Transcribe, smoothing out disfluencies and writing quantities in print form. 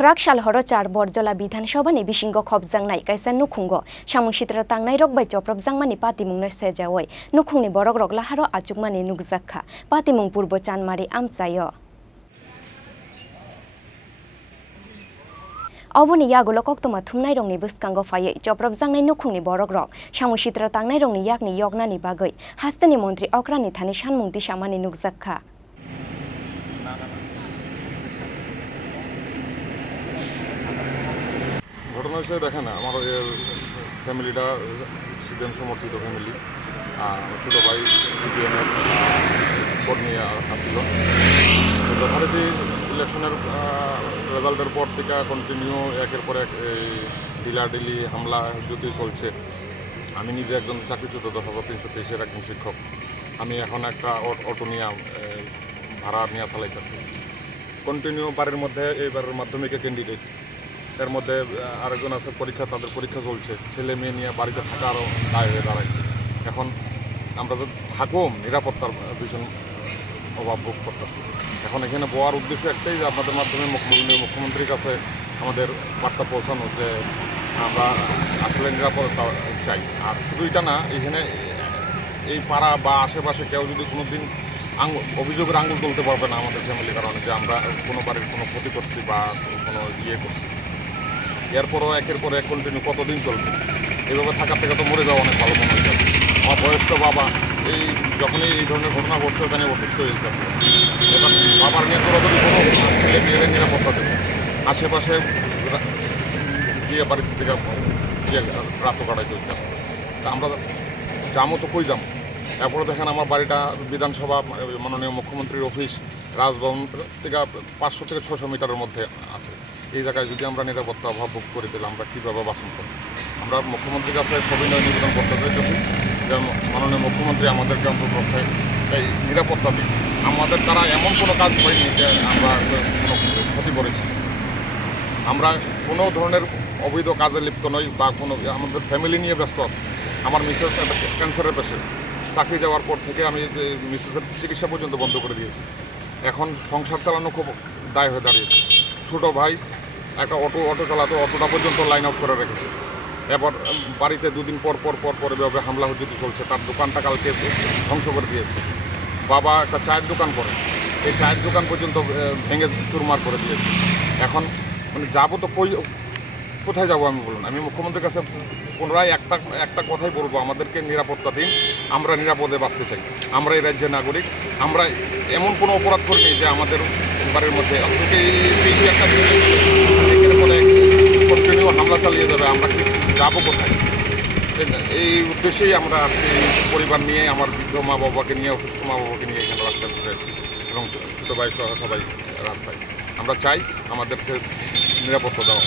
Krakshal horo char borjola বিধানসভা ni bisingo khobjangnai Kaisa Nukhungo Samung Sitra Tangnai rok bai Choprobmani Patimungno Sejawio Nukhungni borok rok Laharo Achukmani Nukjakha Patimung purbo chanmari amchayo Oboni yagulo koktoma thumnai rongni bwskango phaiye Choprobjangnai Nukhungni borok rok Samung Sitra Tangnai rongni yakni yognani bagoi hastani mantri okrani thani Samung tisamani Nukjakha ঘটনা হিসেবে দেখেন আমার ফ্যামিলিটা CPM সমর্থিত family ছোটো ভাই সিপিএমের vote নিয়ে আসছিল যথারীতি ইলেকশনের রেজাল্টের পর থেকে কন্টিনিউ একের পর এক এই ডিলাডিলি হামলা যদি চলছে আমি নিজে একজন চাকরিচ্যুত 10,323-এর একজন শিক্ষক আমি এখন একটা অটো নিয়ে ভাড়া নিয়ে চালাইতেছি কন্টিনিউ বাড়ির মধ্যে এইবার মাধ্যমিকে ক্যান্ডিডেট এর মধ্যে আরেকজন আছে পরীক্ষা তাদের পরীক্ষা চলছে ছেলে মেয়ে নিয়ে বাড়িতে থাকা আরও দায় হয়ে দাঁড়াইছে এখন আমরা তো থাকুম নিরাপত্তার ভীষণ অভাব ভোগ করতেছি এখন এখানে বলার উদ্দেশ্য একটাই যে আপনাদের মাধ্যমে মুখ্যমন্ত্রীর কাছে আমাদের বার্তা পৌঁছানো যে আমরা আসলে নিরাপত্তা চাই আর শুধু এটা না এখানে এই পাড়া বা আশেপাশে কেউ যদি কোনো দিন অভিযোগের আঙুল তুলতে পারবে না আমাদের ফ্যামিলির কারণে যে আমরা কোনো বাড়ির কোনো ক্ষতি করছি বা কোনো করছি এরপরও একের পর এক কন্টিনিউ কতদিন চলবে এইভাবে থাকার থেকে তো মরে যাওয়া অনেক ভালো মনে হচ্ছে আমার বয়স্ক বাবা এই যখনই এই ধরনের ঘটনা ঘটছে ওখানে অসুস্থ হয়ে যাচ্ছে এবার বাবার নিয়ে তোরা যদি কোনো ছেলে মেয়েদের নিরাপত্তা দেবে আশেপাশে গিয়ে বাড়ির থেকে গিয়ে রাত কাটাইতে হচ্ছে তা আমরা যাবো তো কই যাবো এরপরে দেখেন আমার বাড়িটা বিধানসভা মাননীয় মুখ্যমন্ত্রীর অফিস রাজভবন থেকে 500 থেকে 600 মিটারের মধ্যে আছে এই জায়গায় যদি আমরা নিরাপত্তা অভাব ভোগ করে দিলে আমরা কীভাবে বাসন করব আমরা মুখ্যমন্ত্রীর কাছে সবিনয় নিবেদন করতে চাইতেছি যে মাননীয় মুখ্যমন্ত্রী আমাদেরকে অন্তর্পক্ষে এই নিরাপত্তা দিন আমাদের দ্বারা এমন কোনো কাজ হয়নি যে আমরা কোনো ক্ষতি করেছি আমরা কোনো ধরনের অবৈধ কাজে লিপ্ত নই বা কোনো আমাদের ফ্যামিলি নিয়ে ব্যস্ত আছে আমার মিসেস একটা ক্যান্সারের পেশেন্ট চাকরি যাওয়ার পর থেকে আমি মিসেসের চিকিৎসা পর্যন্ত বন্ধ করে দিয়েছি এখন সংসার চালানো খুব দায় হয়ে দাঁড়িয়েছে ছোটো ভাই একটা অটো চালাতো অটোটা পর্যন্ত লাইন আউট করে রেখেছে এবার বাড়িতে দুদিন পর এভাবে হামলা হতে চলছে তার দোকানটা কালকে ধ্বংস করে দিয়েছে বাবা একটা চায়ের দোকান করে এই চায়ের দোকান পর্যন্ত ভেঙে চুরমার করে দিয়েছে এখন মানে যাবো তো কোথায় যাবো আমি বলুন আমি মুখ্যমন্ত্রীর কাছে পুনরায় একটা কথাই বলবো আমাদেরকে নিরাপত্তা দিন আমরা নিরাপদে বাঁচতে চাই আমরা এই রাজ্যের নাগরিক আমরা এমন কোনো অপরাধ করিনি যে আমাদের বাড়ির মধ্যে এই একটা কন্টিনিউ হামলা চালিয়ে যাবে আমরা যাবো কোথায় এই উদ্দেশ্যেই আমরা পরিবার নিয়ে আমার বৃদ্ধ মা বাবাকে নিয়ে অসুস্থ মা বাবাকে নিয়ে এখানে রাস্তায় বসে আছি এবং ছোটো ভাই সহ সবাই রাস্তায় আমরা চাই আমাদেরকে নিরাপত্তা দেওয়া